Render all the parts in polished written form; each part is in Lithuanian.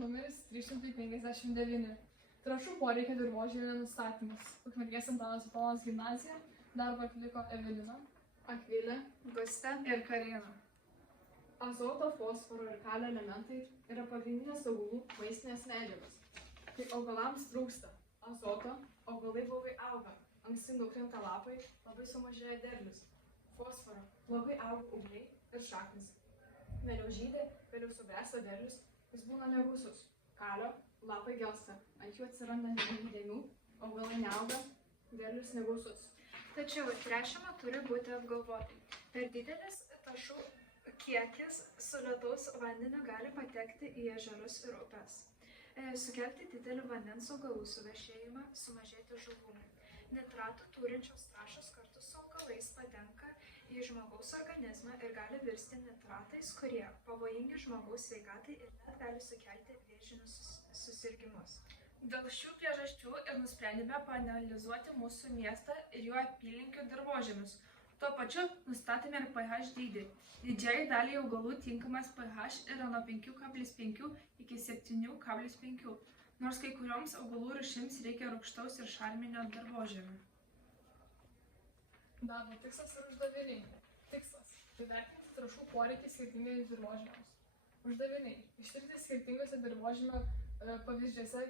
numeris 359. Trąšų poreikio dirvožemio nustatymas. Ukmergės Antanas Smetona gimnazija. Darbą atliko Evelina, Akvilė, Gustė ir Karina. Azoto, fosforo ir kalio elementai yra pagrindinės augalų maistinės medžiagos. Kai augalams trūksta azoto, augalai blogai auga, anksti nukrinta lapai, labai sumažėja derlius. Fosforo blogai auga ūgliai ir šaknys. Vėliau žydi, vėliau subręsta derlius, jis būna negausus. Kalio lapai gelsta, ant jų atsiranda nedaug dėmių, augalai neauga, derlius negausus. Tačiau tręšiama turi būti apgalvotai. Per didelis trąšų kiekis su lietaus vandeniu gali patekti į ežerus ir upes. Sukelti didelį vandens augalų suvešėjimą, sumažėti žuvų. Nitratų turinčios trąšos kartu su augalais patenka į žmogaus organizmą ir gali virsti nitratais, kurie pavojingi žmogaus sveikatai ir net gali sukelti vėžinius susirgimus. Dėl šių priežasčių ir nusprendėme paanalizuoti mūsų miestą ir jo apylinkių dirvožemius. Tuo pačiu nustatėme ir pH dydį. Didžiai daliai augalų tinkamas pH yra nuo 5,5 iki 7,5, nors kai kurioms augalų rūšims reikia rūgštaus ir šarminio dirvožemio. Darbo tikslas ir uždaviniai. Tikslas – įvertinti trąšų poreikį skirtingais dirvožemiams. Uždaviniai – ištirti skirtingose dirvožemio pavyzdžiuose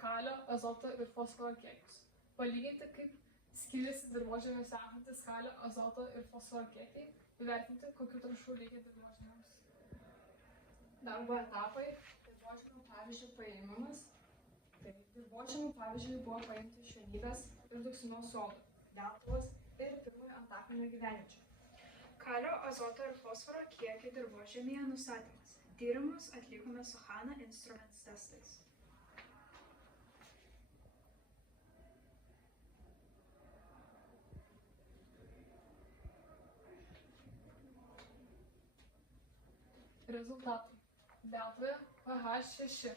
kalio, azoto ir fosforo kiekius. Palyginti, kaip skiriasi dirvožemiuose esantis kalio, azoto ir fosforo kiekiai. Įvertinti, kokių trąšų reikia dirvožemiams. Darbo etapai – dirvožemių pavyzdžių paėmimas. Dirvožemių pavyzdžiui buvo paimti iš Vienybės ir Duksnos sodų, Deltuvos ir pirmojo Antakalnio gyvenviečių. Kalio, azoto ir fosforo kiekiai dirvožemyje nustatymas. Tyrimus atlikome su HANA Instruments testais. Rezultatai. Deltuvoje pH 6,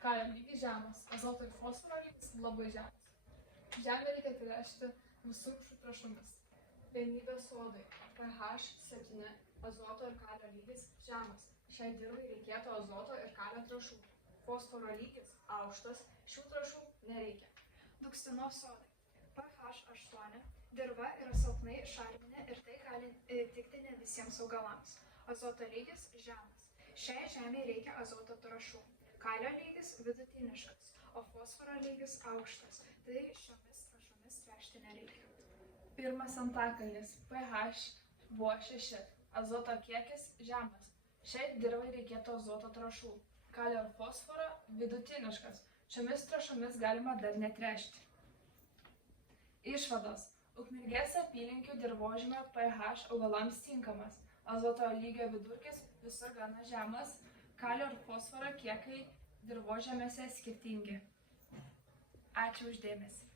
kalio lygis žemas, azoto ir fosforo lygis labai žemas. Žemę reikia tręšti visų rūšių trąšomis. Vienybės sodai pH 7, azoto ir kalio lygis žemas. Šiai dirvai reikėtų azoto ir kalio trąšų. Fosforo lygis aukštas, šių trąšų nereikia. Duksnos sodai pH 8, dirva yra silpnai šarminė ir tai gali tikti ne visiems augalams. Azoto lygis žemas. Šiai žemei reikia azoto trąšų. Kalio lygis vidutiniškas, o fosforo lygis aukštas. Tai šiomis trąšomis tręšti nereikia. Pirmas Antakalnis pH buvo 6, azoto kiekis žemas. Šiai dirvai reikėtų azoto trąšų. Kalio ir fosforo vidutiniškas. Šiomis trąšomis galima dar netręšti. Išvados. Ukmergės apylinkių dirvožemio pH augalams tinkamas. Azoto lygio vidurkis visur gana žemas, kalio ir fosforo kiekiai dirvožemiuose skirtingi. Ačiū už dėmesį.